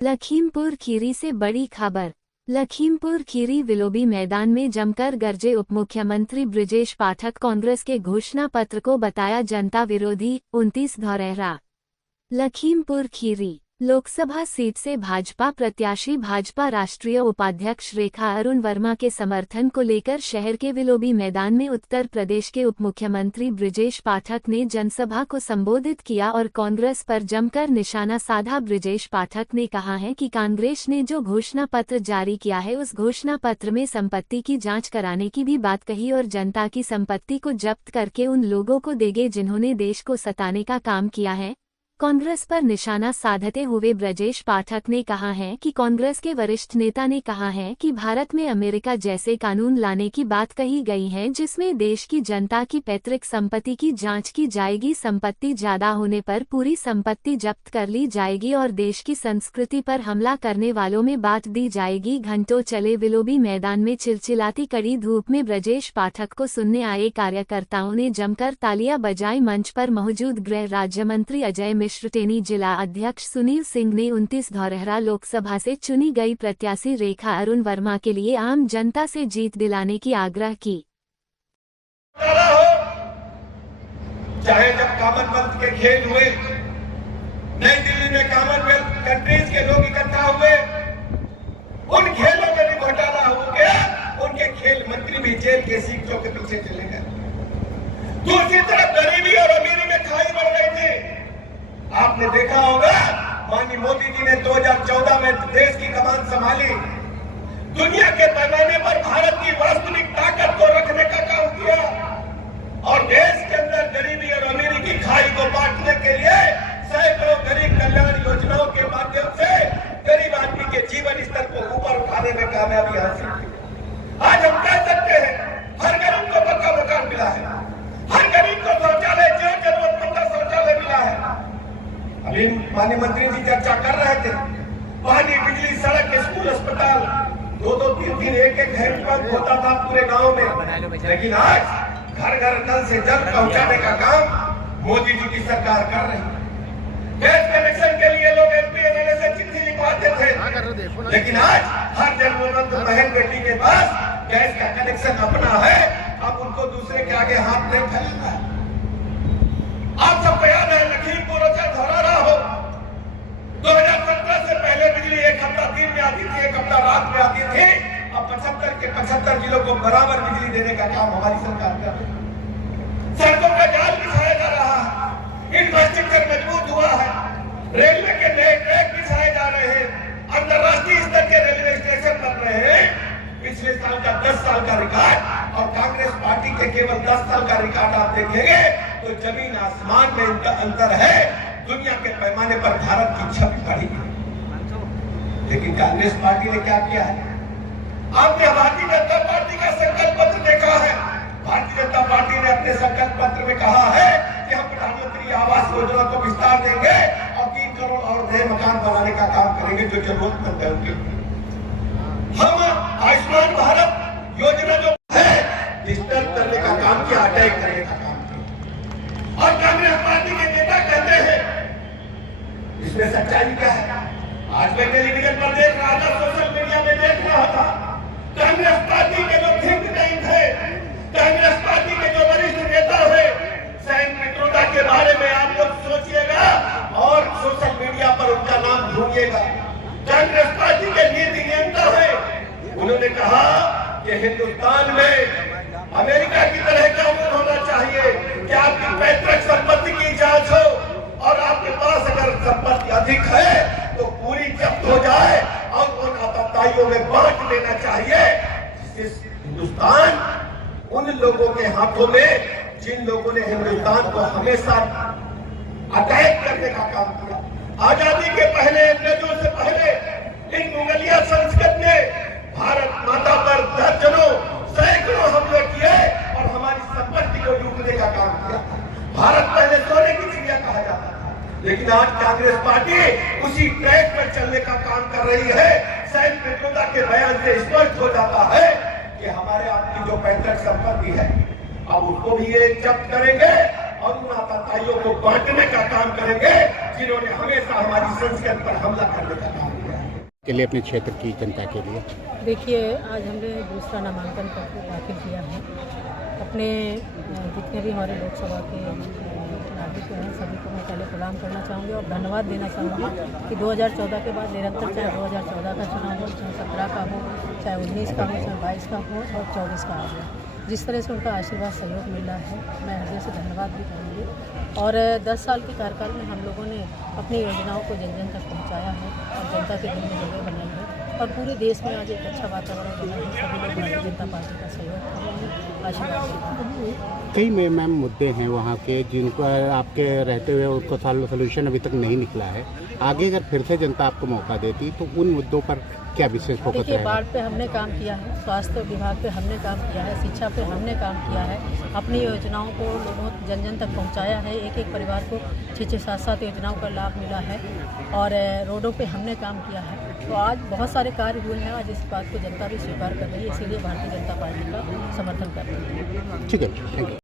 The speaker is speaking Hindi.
लखीमपुर खीरी से बड़ी खबर। लखीमपुर खीरी विलोबी मैदान में जमकर गरजे उपमुख्यमंत्री बृजेश पाठक। कांग्रेस के घोषणा पत्र को बताया जनता विरोधी। 29 धौरहरा। लखीमपुर खीरी लोकसभा सीट से भाजपा प्रत्याशी भाजपा राष्ट्रीय उपाध्यक्ष रेखा अरुण वर्मा के समर्थन को लेकर शहर के विलोबी मैदान में उत्तर प्रदेश के उपमुख्यमंत्री बृजेश पाठक ने जनसभा को संबोधित किया और कांग्रेस पर जमकर निशाना साधा। बृजेश पाठक ने कहा है कि कांग्रेस ने जो घोषणा पत्र जारी किया है उस घोषणा पत्र में संपत्ति की जांच कराने की भी बात कही और जनता की संपत्ति को जब्त करके उन लोगों को देंगे जिन्होंने देश को सताने का काम किया है। कांग्रेस पर निशाना साधते हुए बृजेश पाठक ने कहा है कि कांग्रेस के वरिष्ठ नेता ने कहा है कि भारत में अमेरिका जैसे कानून लाने की बात कही गई है जिसमें देश की जनता की पैतृक संपत्ति की जांच की जाएगी। संपत्ति ज्यादा होने पर पूरी संपत्ति जब्त कर ली जाएगी और देश की संस्कृति पर हमला करने वालों में बांट दी जाएगी। घंटों चले विलोबी मैदान में चिलचिलाती कड़ी धूप में बृजेश पाठक को सुनने आए कार्यकर्ताओं ने जमकर तालियां बजाई। मंच पर मौजूद गृह राज्य मंत्री अजय टेनी, जिला अध्यक्ष सुनील सिंह ने 29 धौरहरा लोकसभा से चुनी गई प्रत्याशी रेखा अरुण वर्मा के लिए आम जनता से जीत दिलाने की आग्रह की। चाहे जब कॉमनवेल्थ के खेल हुए, नई दिल्ली में कॉमनवेल्थ कंट्रीज के लोग इकट्ठा हुए, उन खेलों में भी घोटाला हो गया, उनके खेल मंत्री भी जेल के सीटों के पीछे चले गए। दूसरी तरफ गरीबी और अमीरी में खाई बढ़ गई थी। आपने देखा होगा माननीय मोदी जी ने 2014 में देश की कमान संभाली। दुनिया के पैमाने पर भारत की वास्तविक ताकत को रखने का काम किया और देश के अंदर गरीबी और अमीरी की खाई को बांटने के लिए सैकड़ों गरीब कल्याण योजनाओं के माध्यम से गरीब आदमी के जीवन स्तर को ऊपर उठाने में कामयाबी हासिल की। आज हम कह सकते हैं हर गरीब को पक्का मकान मिला है, हर गरीब को शौचालय, जो जरूरतमंद का शौचालय मिला है। अभी माननीय मंत्री जी चर्चा कर रहे थे, पानी, बिजली, सड़क, स्कूल, अस्पताल, 2-2, 3-3, एक-एक हैंडपंप होता था पूरे गांव में, लेकिन आज घर घर नल से जल पहुंचाने का काम मोदी जी की सरकार कर रही है। गैस कनेक्शन के लिए लोग एमपी एमएलए से चिट्ठी लिखवाते थे, लेकिन आज हर जरूरतमंद बहन बेटी के पास गैस का कनेक्शन अपना है। अब उनको दूसरे के आगे हाथ नहीं फैलाना है। आप सबको याद है लखीमपुर से धौरहरा हो, 2017 से पहले बिजली एक हफ्ता दिन में आती थी, एक हफ्ता रात में आती थी। अब 75 के 75 जिलों को बराबर बिजली देने का काम हमारी सरकार कर रही है। सड़कों का जाल बिछाया जा रहा है, इंफ्रास्ट्रक्चर मजबूत हुआ है, रेलवे के नए ट्रैक बिछाए जा रहे हैं, अंतर्राष्ट्रीय स्तर के रेलवे स्टेशन बन रहे हैं। पिछले साल का 10 साल का रिकॉर्ड और कांग्रेस पार्टी के केवल 10 साल का रिकॉर्ड आप देखेंगे तो जमीन आसमान में इनका अंतर है। दुनिया के पैमाने पर भारत की छवि बढ़ी है, लेकिन कांग्रेस पार्टी ने क्या किया है? आपने भारतीय जनता पार्टी का संकल्प पत्र देखा है। भारतीय जनता पार्टी ने अपने संकल्प पत्र में कहा है कि हम प्रधानमंत्री आवास योजना को विस्तार देंगे और 3 करोड़ और नए मकान बनाने का काम करेंगे जो जरूरतमंद है उनके। हम आयुष्मान भारत योजना जो है डिजिटल करने का काम किया, अटैक करने का काम किया। और कांग्रेस पार्टी के नेता कहते हैं, इसमें सच्चाई क्या है? आज मैं टेलीविजन पर देख रहा था, सोशल मीडिया में देख रहा था, कांग्रेस पार्टी के जो थिंक टैंक है, कांग्रेस पार्टी के जो वरिष्ठ नेता है, सैम पित्रोदा के बारे में आप लोग सोचिएगा और सोशल मीडिया पर उनका नाम ढूंढिएगा। कांग्रेस पार्टी के नीति नियंता है, उन्होंने कहा कि हिंदुस्तान में अमेरिका की तरह कानून होना चाहिए कि आपकी पैतृक संपत्ति की जांच हो और आपके पास अगर संपत्ति अधिक है तो पूरी जब्त हो जाए और उन आतताइयों में बांट लेना चाहिए। हिंदुस्तान उन लोगों के हाथों में जिन लोगों ने हिंदुस्तान को हमेशा अटैक करने का काम किया। आजादी के पहले, अंग्रेजों से पहले इन मुगलिया संस्कृत ने भारत माता पर दर्जनों सैकड़ों हमले किए और हमारी संपत्ति को लूटने का काम किया। भारत पहले सोने की चिड़िया कहा जाता था, लेकिन आज कांग्रेस पार्टी उसी ट्रैक पर चलने का काम कर रही है। सैम पित्रोदा के बयान से स्पष्ट हो जाता है कि हमारे आपकी जो पैतृक संपत्ति है अब उसको भी ये जब्त करेंगे और उन आतताइयों को बांटने का काम करेंगे जिन्होंने हमेशा हमारी संस्कृति पर हमला करने का काम किया। के लिए अपने क्षेत्र की जनता के लिए? देखिए, आज हमने दूसरा नामांकन पत्र दाखिल किया है। अपने जितने भी हमारे लोकसभा के नागरिक हैं सभी को मैं पहले प्रणाम करना चाहूँगी और धन्यवाद देना चाहूँगी कि 2014 के बाद निरंतर चाहे 2014 का चुनाव हो, चाहे 17 का हो, चाहे 19 का हो, चाहे 22 का हो और 24 का हो, जिस तरह से उनका आशीर्वाद सहयोग मिल रहा है, मैं हृदय से धन्यवाद भी करूँगी। और 10 साल के कार्यकाल में हम लोगों ने अपनी योजनाओं को जन जन तक पहुँचाया है और जनता के दिल में जगह बनाई है और पूरे देश में आज एक अच्छा वातावरण बना है। सभी लोग भारतीय जनता पार्टी का सहयोग कर रहे हैं, आशीर्वाद दे रहे हैं। कई मैम मुद्दे हैं वहाँ के जिनको आपके रहते हुए उसको सोल्यूशन अभी तक नहीं निकला है। आगे अगर फिर से जनता आपको मौका देती तो उन मुद्दों पर क्या विशेष फोकस देखिए, रहेगा? बाढ़ पे हमने काम किया है, स्वास्थ्य विभाग पे हमने काम किया है, शिक्षा पे हमने काम किया है, अपनी योजनाओं को लोगों जन जन तक पहुंचाया है। एक एक परिवार को 6-6, 7-7 योजनाओं का लाभ मिला है और रोडों पे हमने काम किया है। तो आज बहुत सारे कार्य हुए हैं। आज इस बात को जनता भी स्वीकार कर रही है, इसीलिए भारतीय जनता पार्टी का समर्थन कर रही है। ठीक है, थैंक यू।